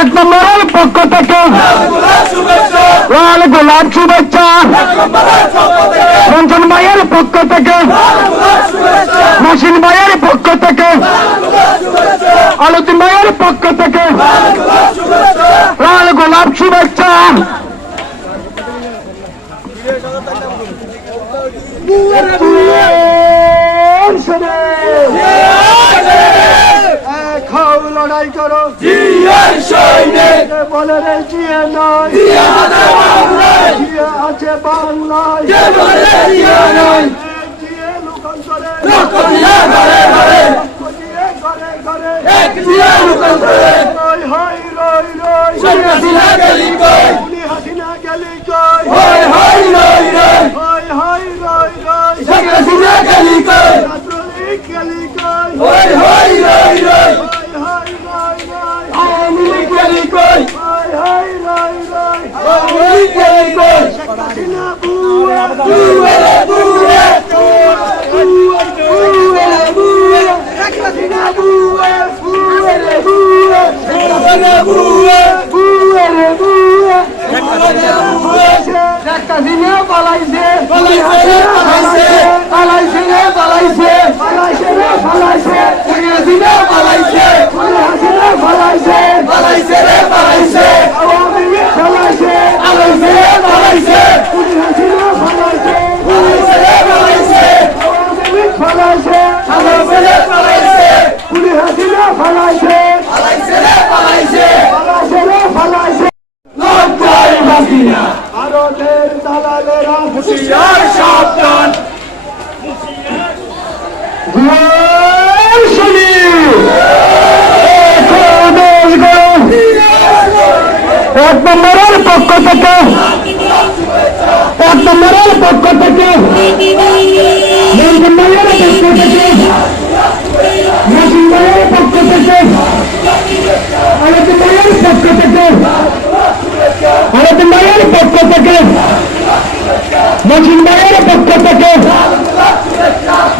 এক নম্বরের পক্ষ থেকে লাল গোলাপ শুভেচ্ছা, রঞ্জন ভাইয়ের পক্ষ থেকে, মাসিন ভাইয়ের পক্ষ থেকে, আলোচন ভাইয়ের পক্ষ থেকে লাল গোলাপ শুভেচ্ছা। লড়াই করো বলে রে জিয়া নয়, জিয়া আছে বাংলায়, ভারতের দালালেরা হুঁশিয়ার সাবধান, এক নম্বরের পক্ষ থেকে, এক নম্বরের পক্ষ থেকে, মাসিন ভাইয়ের পক্ষ থেকে, আলোচন ভাইয়ের পক্ষ থেকে, আলোচন ভাইয়ের পক্ষ থেকে, মাসিন ভাইয়ের পক্ষ থেকে,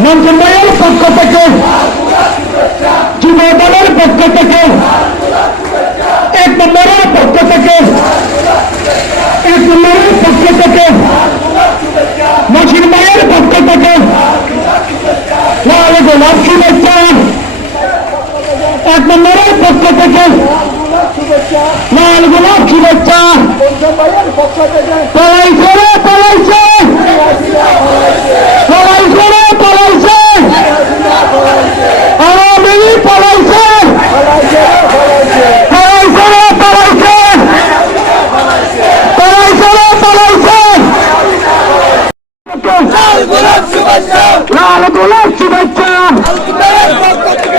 মঞ্চন ভাইয়ের পক্ষ থেকে, যুব দলের পক্ষ থেকে, এক নম্বরের পক্ষ থেকে, এক নম্বরের পক্ষ থেকে, মাসিন ভাইয়ের পক্ষ থেকে লাল গোলাপ শুভেচ্ছা, এক নম্বরের পক্ষ থেকে লাল গোলাপ শুভেচ্ছা। পলাইছে রে পলাইছে, পলাইছে রে পলাইছে, আওয়ামী লীগ পলাইছে, পলাইছে রে পলাইছে, পলাইছে রে পলাইছে। লাল গোলাপ শুভেচ্ছা, লাল গোলাপ শুভেচ্ছা,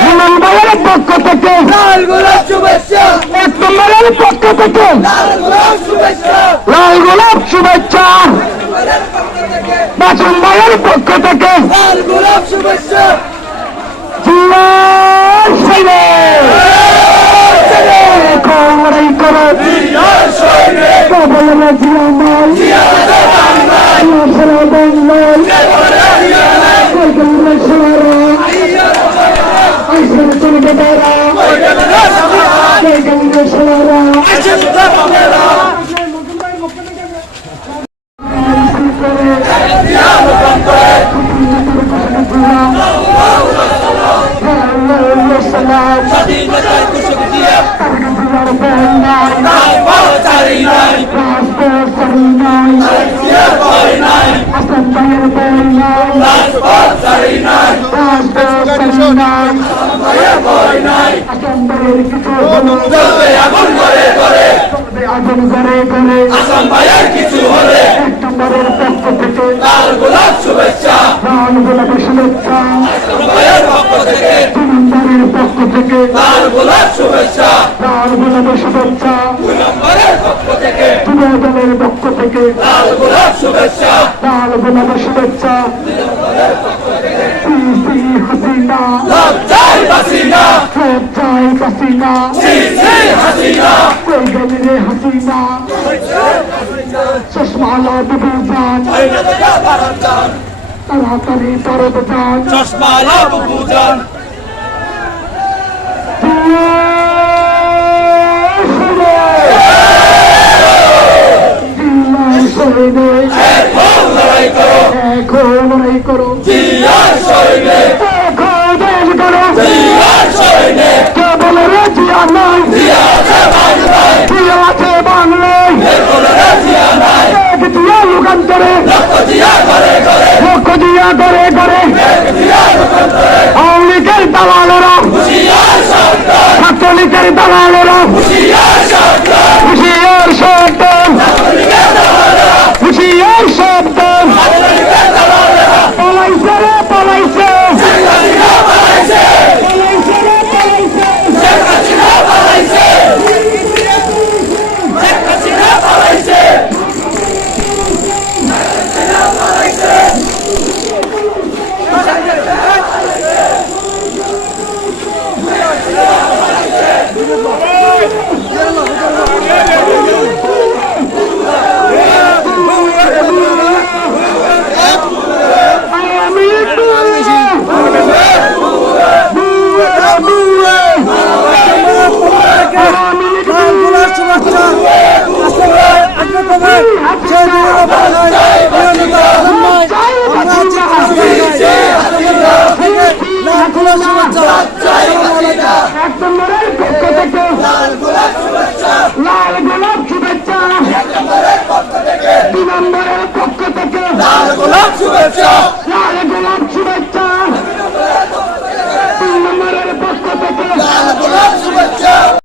হিমন্ত ভাইয়ের পক্ষ থেকে লাল গোলাপ শুভেচ্ছা, এক নম্বরের পক্ষ থেকে লাল গোলাপ শুভেচ্ছা, লাল গোলাপ শুভেচ্ছা, বাচন ভাইয়ের পক্ষ থেকে লাল গোলাপ শুভেচ্ছা। জিয়ার সৈনে লড়াই করো, জিয়ার সৈনে বলে না জিয়া নাই, জিয়া বাংলায়, জিয়া বাংলায়, কিছু হলে এক নম্বরের পক্ষ থেকে লাল গোলাপ শুভেচ্ছা, লাল গোলাপ শুভেচ্ছা, দুই নম্বরের পক্ষ থেকে লাল গোলাপ শুভেচ্ছা, লাল গোলাপ শুভেচ্ছা, দুই নম্বরের পক্ষ থেকে যুব দলের পক্ষ থেকে লাল গোলাপ শুভেচ্ছা, লাল গোলাপ শুভেচ্ছা। হাসিনা লজ্জায় হাসিনা, লজ্জায় হাসিনা, হাসিনা কই গেলি রে হাসিনা, চশমা আলা বুবুজান, তাড়াতাড়ি তরফ যান, চশমা আলা বুবুজান। দুই এখন লড়াই করো এখন লড়াই করো জিয়ার শরীরে এখন দেশ করো জিয়ার শরীরে কে বলে রে জিয়া নাই জিয়া আছে বাংলায় জিয়া আছে বাংলায় এখন জিয়া নাই এক জিয়া যুগান্তরে রক্ত জিয়া ঘরে ঘরে লক্ষ জিয়া করে করে জিয়া রূপান্তরে আওয়ামী লীগের দালালেরা জিয়ার সরকার ছাত্রলীগের দালালেরা জিয়ার সরকার হুশিয়ার সাবধান হুশিয়ার সাবধান পালাইছে রে পালাইছে হাসিনা পালাইছে পালাইছে রে পালাইছে শেখ হাসিনা পালাইছে শেখ হাসিনা পালাইছে হাসিনা পালাইছে আওয়ামী লীগ আওয়ামী লীগ এক নম্বরের পক্ষ থেকে লাল গোলাপ শুভেচ্ছা লাল গোলাপ শুভেচ্ছা নম্বরের পক্ষ থেকে 2 নম্বরের পক্ষ থেকে লাল গোলাপ শুভেচ্ছা লাল